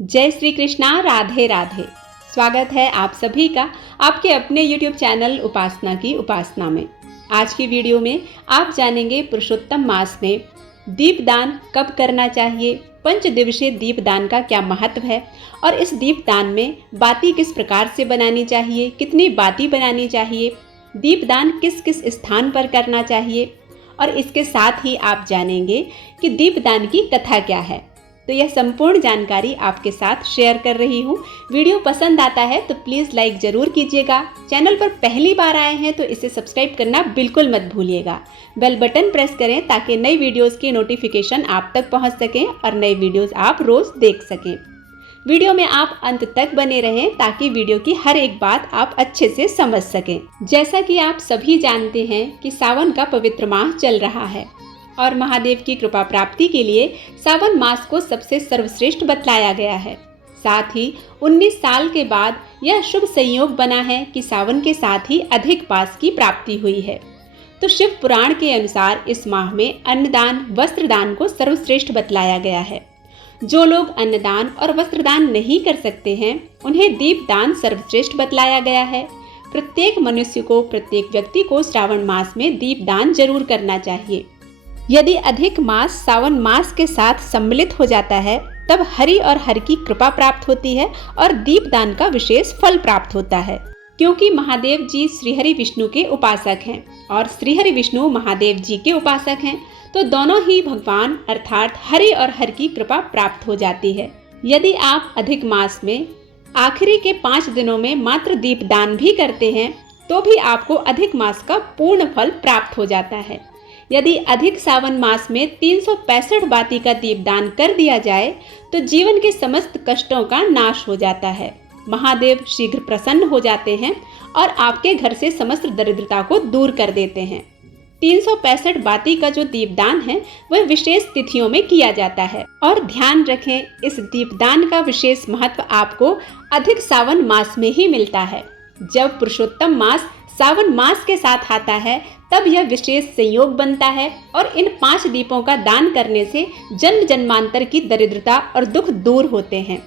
जय श्री कृष्णा, राधे राधे। स्वागत है आप सभी का आपके अपने YouTube चैनल उपासना की उपासना में। आज की वीडियो में आप जानेंगे पुरुषोत्तम मास में दीपदान कब करना चाहिए, पंच दिवसीय दीपदान का क्या महत्व है और इस दीपदान में बाती किस प्रकार से बनानी चाहिए, कितनी बाती बनानी चाहिए, दीपदान किस किस स्थान पर करना चाहिए और इसके साथ ही आप जानेंगे कि दीपदान की कथा क्या है। तो यह संपूर्ण जानकारी आपके साथ शेयर कर रही हूँ। वीडियो पसंद आता है तो प्लीज़ लाइक ज़रूर कीजिएगा। चैनल पर पहली बार आए हैं तो इसे सब्सक्राइब करना बिल्कुल मत भूलिएगा। बेल बटन प्रेस करें ताकि नई वीडियोस की नोटिफिकेशन आप तक पहुँच सकें और नई वीडियोस आप रोज़ देख सकें। वीडियो में आप अंत तक बने रहें ताकि वीडियो की हर एक बात आप अच्छे से समझ सकें। जैसा कि आप सभी जानते हैं कि सावन का पवित्र माह चल रहा है और महादेव की कृपा प्राप्ति के लिए सावन मास को सबसे सर्वश्रेष्ठ बतलाया गया है। साथ ही 19 साल के बाद यह शुभ संयोग बना है कि सावन के साथ ही अधिक मास की प्राप्ति हुई है। तो शिव पुराण के अनुसार इस माह में अन्नदान वस्त्रदान को सर्वश्रेष्ठ बतलाया गया है। जो लोग अन्नदान और वस्त्रदान नहीं कर सकते हैं उन्हें दीपदान सर्वश्रेष्ठ बतलाया गया है। प्रत्येक मनुष्य को, प्रत्येक व्यक्ति को श्रावण मास में दीपदान जरूर करना चाहिए। यदि अधिक मास सावन मास के साथ सम्मिलित हो जाता है तब हरि और हर की कृपा प्राप्त होती है और दीपदान का विशेष फल प्राप्त होता है। क्योंकि महादेव जी श्रीहरि विष्णु के उपासक हैं और श्रीहरि विष्णु महादेव जी के उपासक हैं, तो दोनों ही भगवान अर्थात हरि और हर की कृपा प्राप्त हो जाती है। यदि आप अधिक मास में आखिरी के 5 दिनों में मात्र दीपदान भी करते हैं तो भी आपको अधिक मास का पूर्ण फल प्राप्त हो जाता है। यदि अधिक सावन मास में 365 बाती का दीपदान कर दिया जाए तो जीवन के समस्त कष्टों का नाश हो जाता है। महादेव शीघ्र प्रसन्न हो जाते हैं और आपके घर से समस्त दरिद्रता को दूर कर देते हैं। 365 बाती का जो दीपदान है वह विशेष तिथियों में किया जाता है और ध्यान रखें, इस दीपदान का विशेष महत्व आपको अधिक सावन मास में ही मिलता है। जब पुरुषोत्तम मास सावन मास के साथ आता है तब यह विशेष संयोग बनता है और इन 5 दीपों का दान करने से जन्म जन्मांतर की दरिद्रता और दुख दूर होते हैं।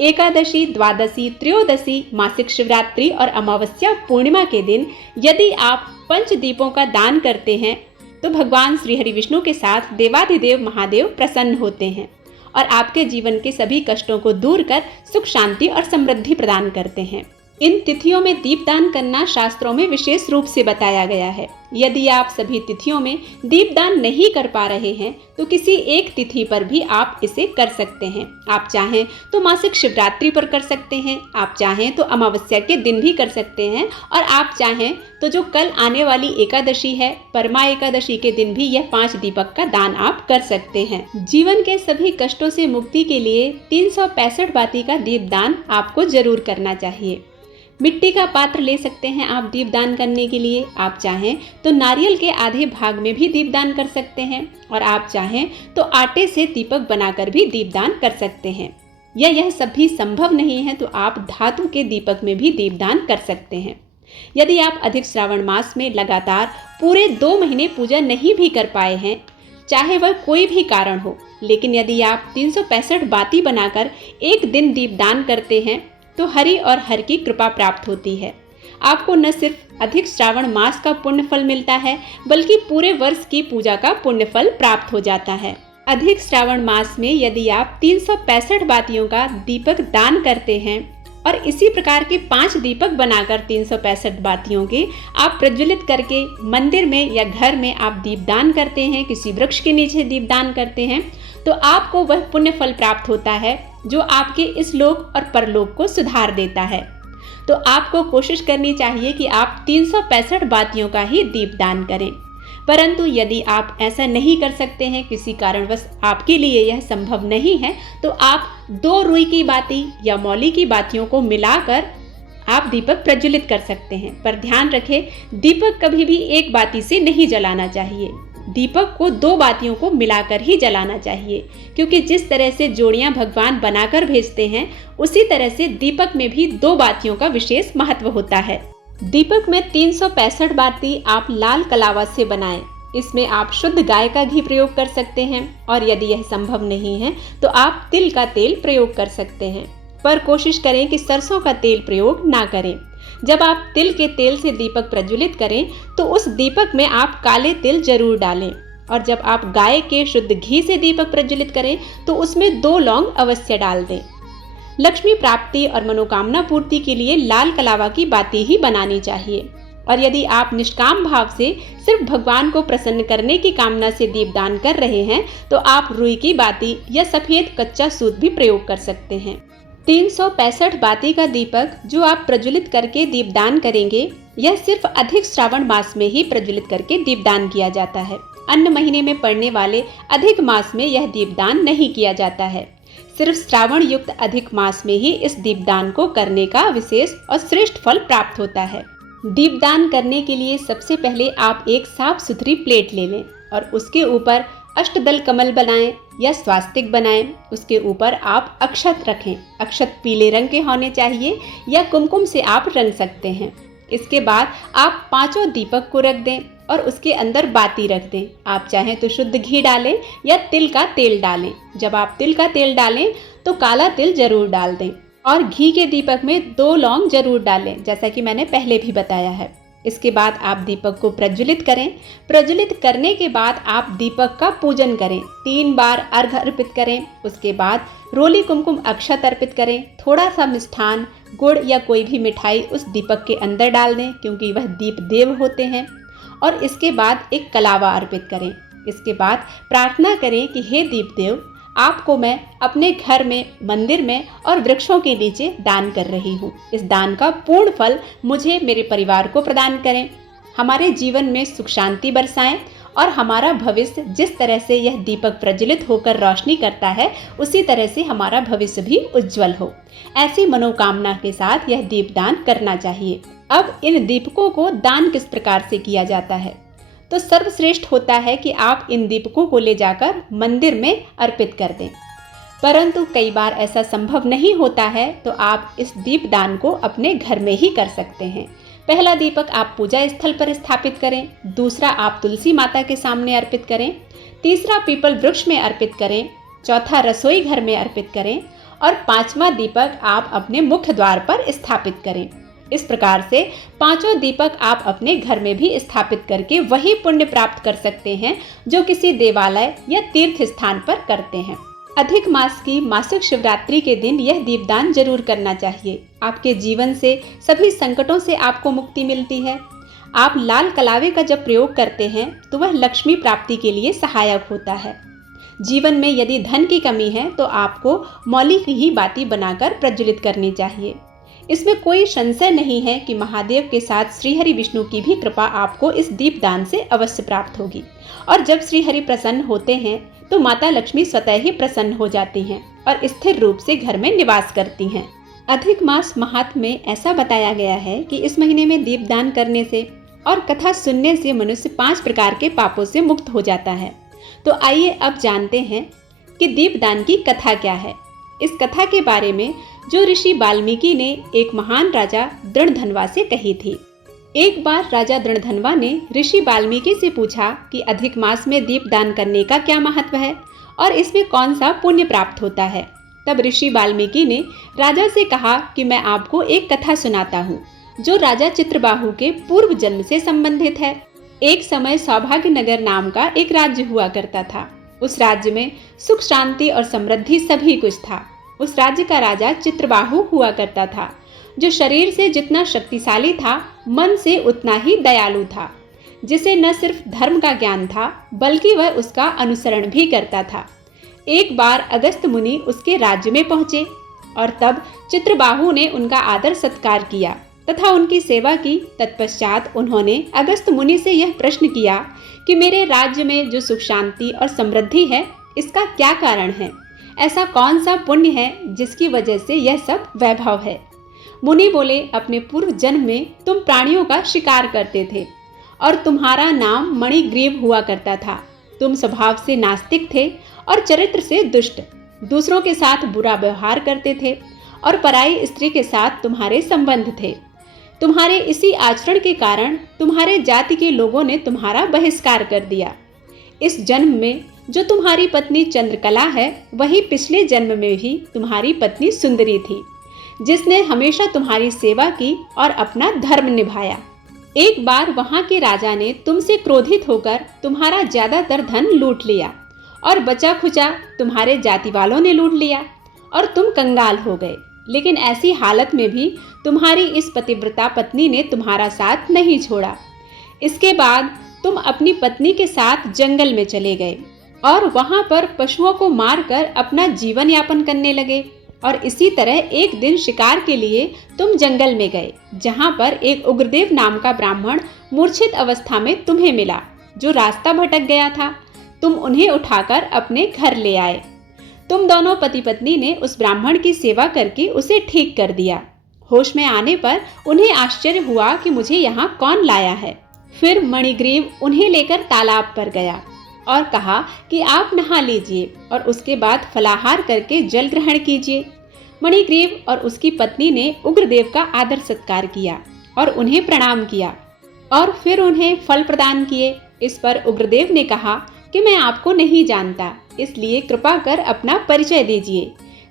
एकादशी, द्वादशी, त्रयोदशी, मासिक शिवरात्रि और अमावस्या पूर्णिमा के दिन यदि आप 5 दीपों का दान करते हैं तो भगवान श्री हरि विष्णु के साथ देवाधिदेव महादेव प्रसन्न होते हैं और आपके जीवन के सभी कष्टों को दूर कर सुख शांति और समृद्धि प्रदान करते हैं। इन तिथियों में दीपदान करना शास्त्रों में विशेष रूप से बताया गया है। यदि आप सभी तिथियों में दीपदान नहीं कर पा रहे हैं तो किसी एक तिथि पर भी आप इसे कर सकते हैं। आप चाहें तो मासिक शिवरात्रि पर कर सकते हैं, आप चाहें तो अमावस्या के दिन भी कर सकते हैं और आप चाहें तो जो कल आने वाली एकादशी है, परमा एकादशी के दिन भी यह 5 दीपक का दान आप कर सकते हैं। जीवन के सभी कष्टों से मुक्ति के लिए 365 बाती का दीपदान आपको जरूर करना चाहिए। मिट्टी का पात्र ले सकते हैं आप दीपदान करने के लिए। आप चाहें तो नारियल के आधे भाग में भी दीपदान कर सकते हैं और आप चाहें तो आटे से दीपक बनाकर भी दीपदान कर सकते हैं। यह सभी संभव नहीं है तो आप धातु के दीपक में भी दीपदान कर सकते हैं। यदि आप अधिक श्रावण मास में लगातार पूरे 2 महीने पूजा नहीं भी कर पाए हैं, चाहे वह कोई भी कारण हो, लेकिन यदि आप 365 बाती बनाकर एक दिन दीपदान करते हैं तो हरि और हर की कृपा प्राप्त होती है। आपको न सिर्फ अधिक श्रावण मास का पुण्य फल मिलता है बल्कि पूरे वर्ष की पूजा का पुण्य फल प्राप्त हो जाता है। अधिक श्रावण मास में यदि आप 365 बातियों का दीपक दान करते हैं और इसी प्रकार के 5 दीपक बनाकर 365 बातियों के आप प्रज्वलित करके मंदिर में या घर में आप दीपदान करते हैं, किसी वृक्ष के नीचे दीपदान करते हैं, तो आपको वह पुण्य फल प्राप्त होता है जो आपके इस लोक और परलोक को सुधार देता है। तो आपको कोशिश करनी चाहिए कि आप 365 बातियों का ही दीपदान करें। परंतु यदि आप ऐसा नहीं कर सकते हैं, किसी कारणवश आपके लिए यह संभव नहीं है, तो आप 2 रुई की बाती या मौली की बातियों को मिलाकर आप दीपक प्रज्वलित कर सकते हैं। पर ध्यान रखें, दीपक कभी भी एक बाती से नहीं जलाना चाहिए। दीपक को 2 बातियों को मिलाकर ही जलाना चाहिए, क्योंकि जिस तरह से जोड़ियां भगवान बनाकर भेजते हैं उसी तरह से दीपक में भी 2 बातियों का विशेष महत्व होता है। दीपक में 365 बाती आप लाल कलावा से बनाएं। इसमें आप शुद्ध गाय का घी प्रयोग कर सकते हैं और यदि यह संभव नहीं है तो आप तिल का तेल प्रयोग कर सकते हैं, पर कोशिश करें कि सरसों का तेल प्रयोग ना करें। जब आप तिल के तेल से दीपक प्रज्वलित करें तो उस दीपक में आप काले तिल जरूर डालें, और जब आप गाय के शुद्ध घी से दीपक प्रज्वलित करें तो उसमें 2 लौंग अवश्य डाल दें। लक्ष्मी प्राप्ति और मनोकामना पूर्ति के लिए लाल कलावा की बाती ही बनानी चाहिए, और यदि आप निष्काम भाव से सिर्फ भगवान को प्रसन्न करने की कामना से दीपदान कर रहे हैं तो आप रुई की बाती या सफेद कच्चा सूत भी प्रयोग कर सकते हैं। 365 बाती का दीपक जो आप प्रज्वलित करके दीपदान करेंगे, यह सिर्फ अधिक श्रावण मास में ही प्रज्वलित करके दीपदान किया जाता है। अन्य महीने में पड़ने वाले अधिक मास में यह दीपदान नहीं किया जाता है। सिर्फ श्रावण युक्त अधिक मास में ही इस दीपदान को करने का विशेष और श्रेष्ठ फल प्राप्त होता है। दीपदान करने के लिए सबसे पहले आप एक साफ सुथरी प्लेट ले लें और उसके ऊपर अष्टदल कमल बनाएं या स्वास्तिक बनाएं। उसके ऊपर आप अक्षत रखें। अक्षत पीले रंग के होने चाहिए या कुमकुम से आप रंग सकते हैं। इसके बाद आप 5 दीपक को रख दें और उसके अंदर बाती रख दें। आप चाहें तो शुद्ध घी डालें या तिल का तेल डालें। जब आप तिल का तेल डालें तो काला तिल जरूर डाल दें और घी के दीपक में 2 लौंग जरूर डालें, जैसा कि मैंने पहले भी बताया है। इसके बाद आप दीपक को प्रज्वलित करें। प्रज्वलित करने के बाद आप दीपक का पूजन करें। 3 बार अर्घ अर्पित करें। उसके बाद रोली कुमकुम अक्षत अर्पित करें। थोड़ा सा मिष्ठान, गुड़ या कोई भी मिठाई उस दीपक के अंदर डाल दें, क्योंकि वह दीप देव होते हैं। और इसके बाद एक कलावा अर्पित करें। इसके बाद प्रार्थना करें कि हे दीप देव, आपको मैं अपने घर में, मंदिर में और वृक्षों के नीचे दान कर रही हूँ। इस दान का पूर्ण फल मुझे, मेरे परिवार को प्रदान करें। हमारे जीवन में सुख शांति बरसाएं और हमारा भविष्य जिस तरह से यह दीपक प्रज्वलित होकर रोशनी करता है, उसी तरह से हमारा भविष्य भी उज्जवल हो। ऐसी मनोकामना के साथ यह दीपदान करना चाहिए। अब इन दीपकों को दान किस प्रकार से किया जाता है, तो सर्वश्रेष्ठ होता है कि आप इन दीपकों को ले जाकर मंदिर में अर्पित कर दें। परंतु कई बार ऐसा संभव नहीं होता है, तो आप इस दीपदान को अपने घर में ही कर सकते हैं। पहला दीपक आप पूजा स्थल पर स्थापित करें, दूसरा आप तुलसी माता के सामने अर्पित करें, तीसरा पीपल वृक्ष में अर्पित करें, चौथा रसोई घर में अर्पित करें और 5वां दीपक आप अपने मुख्य द्वार पर स्थापित करें। इस प्रकार से 5 दीपक आप अपने घर में भी स्थापित करके वही पुण्य प्राप्त कर सकते हैं जो किसी देवालय या तीर्थ स्थान पर करते हैं। अधिक मास की मासिक शिवरात्रि के दिन यह दीपदान जरूर करना चाहिए। आपके जीवन से सभी संकटों से आपको मुक्ति मिलती है। आप लाल कलावे का जब प्रयोग करते हैं तो वह लक्ष्मी प्राप्ति के लिए सहायक होता है। जीवन में यदि धन की कमी है तो आपको मौली की ही बाती बनाकर प्रज्वलित करनी चाहिए। इसमें कोई संशय नहीं है कि महादेव के साथ श्रीहरि विष्णु की भी कृपा आपको इस दीपदान से अवश्य प्राप्त होगी। और जब श्रीहरि प्रसन्न होते हैं तो माता लक्ष्मी स्वतः ही प्रसन्न हो जाती हैं और स्थिर रूप से घर में निवास करती हैं। अधिक मास महात्म्य में ऐसा बताया गया है कि इस महीने में दीपदान करने से और कथा सुनने से मनुष्य 5 प्रकार के पापों से मुक्त हो जाता है। तो आइए अब जानते हैं कि दीपदान की कथा क्या है। इस कथा के बारे में जो ऋषि वाल्मीकि ने एक महान राजा दृढ़धनवा से कही थी। एक बार राजा दृढ़धनवा ने ऋषि वाल्मीकि से पूछा कि अधिक मास में दीपदान करने का क्या महत्व है और इसमें कौन सा पुण्य प्राप्त होता है। तब ऋषि वाल्मीकि ने राजा से कहा कि मैं आपको एक कथा सुनाता हूँ जो राजा चित्रबाहु के पूर्व जन्म से संबंधित है। एक समय सौभाग्य नगर नाम का एक राज्य हुआ करता था। उस राज्य में सुख शांति और समृद्धि सभी कुछ था। उस राज्य का राजा चित्रबाहु हुआ करता था, जो शरीर से जितना शक्तिशाली था, मन से उतना ही दयालु था, जिसे न सिर्फ धर्म का ज्ञान था बल्कि वह उसका अनुसरण भी करता था। एक बार अगस्त मुनि उसके राज्य में पहुंचे और तब चित्रबाहु ने उनका आदर सत्कार किया तथा उनकी सेवा की। तत्पश्चात उन्होंने अगस्त मुनि से यह प्रश्न किया कि मेरे राज्य में जो सुख शांति और समृद्धि है, इसका क्या कारण है? ऐसा कौन सा पुण्य है जिसकी वजह से यह सब वैभव है? मुनि बोले, अपने पूर्व जन्म में तुम प्राणियों का शिकार करते थे और तुम्हारा नाम मणिग्रीव हुआ करता था। तुम स्वभाव से नास्तिक थे और चरित्र से दुष्ट, दूसरों के साथ बुरा व्यवहार करते थे और पराई स्त्री के साथ तुम्हारे संबंध थे। तुम्हारे इसी आचरण के कारण तुम्हारे जाति के लोगों ने तुम्हारा बहिष्कार कर दिया। इस जन्म में जो तुम्हारी पत्नी चंद्रकला है, वही पिछले जन्म में भी तुम्हारी पत्नी सुंदरी थी, जिसने हमेशा तुम्हारी सेवा की और अपना धर्म निभाया। एक बार वहां के राजा ने तुमसे क्रोधित होकर तुम्हारा ज्यादातर धन लूट लिया और बचा खुचा तुम्हारे जाति वालों ने लूट लिया और तुम कंगाल हो गए। लेकिन ऐसी हालत में भी तुम्हारी इस पतिव्रता पत्नी ने तुम्हारा साथ नहीं छोड़ा। इसके बाद तुम अपनी पत्नी के साथ जंगल में चले गए और वहां पर पशुओं को मारकर अपना जीवन यापन करने लगे। और इसी तरह एक दिन शिकार के लिए तुम जंगल में गए, जहां पर एक उग्रदेव नाम का ब्राह्मण मूर्छित अवस्था में तुम्हें मिला, जो रास्ता भटक गया था। तुम उन्हें उठाकर अपने घर ले आए। तुम दोनों पति पत्नी ने उस ब्राह्मण की सेवा करके उसे ठीक कर दिया। होश में आने पर उन्हें आश्चर्य हुआ कि मुझे यहाँ कौन लाया है। फिर मणिग्रीव उन्हें लेकर तालाब पर गया और कहा कि आप नहा लीजिए और उसके बाद फलाहार करके जल ग्रहण कीजिए। मणिग्रीव और उसकी पत्नी ने उग्रदेव का आदर सत्कार किया और उन्हें प्रणाम किया और फिर उन्हें फल प्रदान किए। इस पर उग्रदेव ने कहा कि मैं आपको नहीं जानता, इसलिए कृपा कर अपना परिचय दीजिए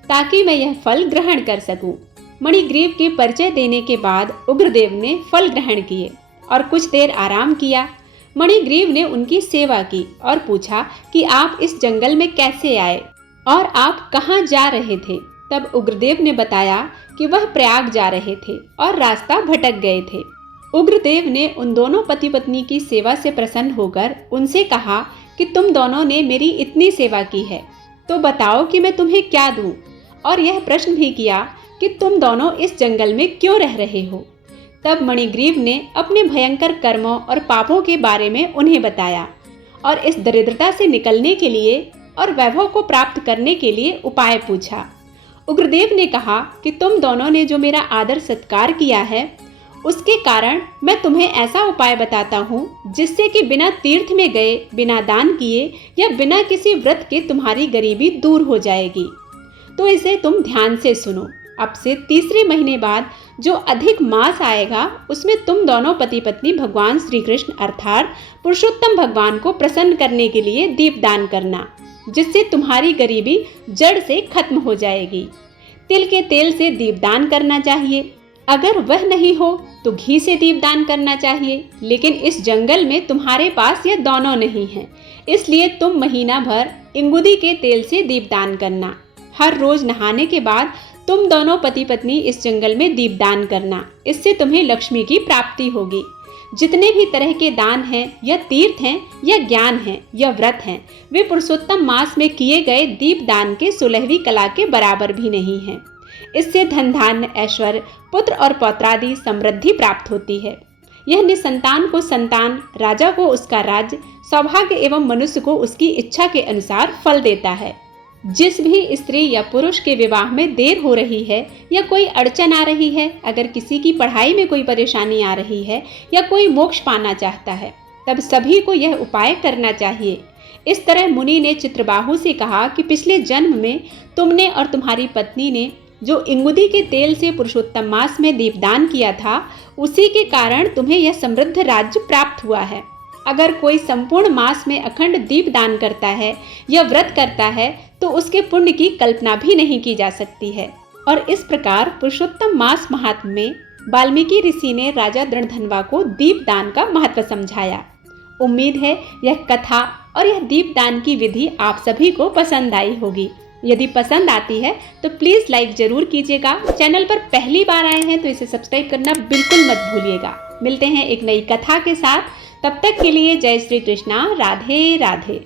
ताकि मैं यह फल ग्रहण कर सकूं। मणिग्रीव के परिचय देने के बाद उग्रदेव ने फल ग्रहण किए और कुछ देर आराम किया। मणिग्रीव ने उनकी सेवा की और पूछा कि आप इस जंगल में कैसे आए और आप कहाँ जा रहे थे। तब उग्रदेव ने बताया कि वह प्रयाग जा रहे थे और रास्ता भटक गए थे। उग्रदेव ने उन दोनों पति पत्नी की सेवा से प्रसन्न होकर उनसे कहा कि तुम दोनों ने मेरी इतनी सेवा की है, तो बताओ कि मैं तुम्हें क्या दूं, और यह प्रश्न भी किया कि तुम दोनों इस जंगल में क्यों रह रहे हो। तब मणिग्रीव ने अपने भयंकर कर्मों और पापों के बारे में उन्हें बताया और इस दरिद्रता से निकलने के लिए और वैभव को प्राप्त करने के लिए उपाय पूछा। उग्रदेव ने कहा कि तुम दोनों ने जो मेरा आदर सत्कार किया है, उसके कारण मैं तुम्हें ऐसा उपाय बताता हूँ जिससे कि बिना तीर्थ में गए, बिना दान किए या बिना किसी व्रत के तुम्हारी गरीबी दूर हो जाएगी। तो इसे तुम ध्यान से सुनो। अब से तीसरे महीने बाद जो अधिक मास आएगा, उसमें तुम दोनों पति पत्नी भगवान श्री कृष्ण अर्थात पुरुषोत्तम भगवान को प्रसन्न करने के लिए दीपदान करना, जिससे तुम्हारी गरीबी जड़ से खत्म हो जाएगी। तिल के तेल से दीपदान करना चाहिए, अगर वह नहीं हो तो घी से दीपदान करना चाहिए। लेकिन इस जंगल में तुम्हारे पास यह दोनों नहीं है, इसलिए तुम महीना भर इंगुदी के तेल से दीपदान करना। हर रोज नहाने के बाद तुम दोनों पति पत्नी इस जंगल में दीपदान करना, इससे तुम्हें लक्ष्मी की प्राप्ति होगी। जितने भी तरह के दान हैं या तीर्थ हैं या ज्ञान हैं या व्रत हैं, वे पुरुषोत्तम मास में किए गए दीपदान के 16वीं कला के बराबर भी नहीं हैं। इससे धन धान्य, ऐश्वर्य, पुत्र और पौत्रादि समृद्धि प्राप्त होती है। यह निसंतान को संतान, राजा को उसका राज्य, सौभाग्य एवं मनुष्य को उसकी इच्छा के अनुसार फल देता है। जिस भी स्त्री या पुरुष के विवाह में देर हो रही है या कोई अड़चन आ रही है, अगर किसी की पढ़ाई में कोई परेशानी आ रही है या कोई मोक्ष पाना चाहता है, तब सभी को यह उपाय करना चाहिए। इस तरह मुनि ने चित्रबाहु से कहा कि पिछले जन्म में तुमने और तुम्हारी पत्नी ने जो इंगुदी के तेल से पुरुषोत्तम मास में दीपदान किया था, उसी के कारण तुम्हें यह समृद्ध राज्य प्राप्त हुआ है। अगर कोई संपूर्ण मास में अखंड दीप दान करता है या व्रत करता है, तो उसके पुण्य की कल्पना भी नहीं की जा सकती है। और इस प्रकार पुरुषोत्तम मास महात्म्य में वाल्मीकि ऋषि ने राजा दृढ़धनवा को दीप दान का महत्व समझाया। उम्मीद है यह कथा और यह दीप दान की विधि आप सभी को पसंद आई होगी। यदि पसंद आती है तो प्लीज़ लाइक जरूर कीजिएगा। चैनल पर पहली बार आए हैं तो इसे सब्सक्राइब करना बिल्कुल मत भूलिएगा। मिलते हैं एक नई कथा के साथ, तब तक के लिए जय श्री कृष्णा, राधे राधे।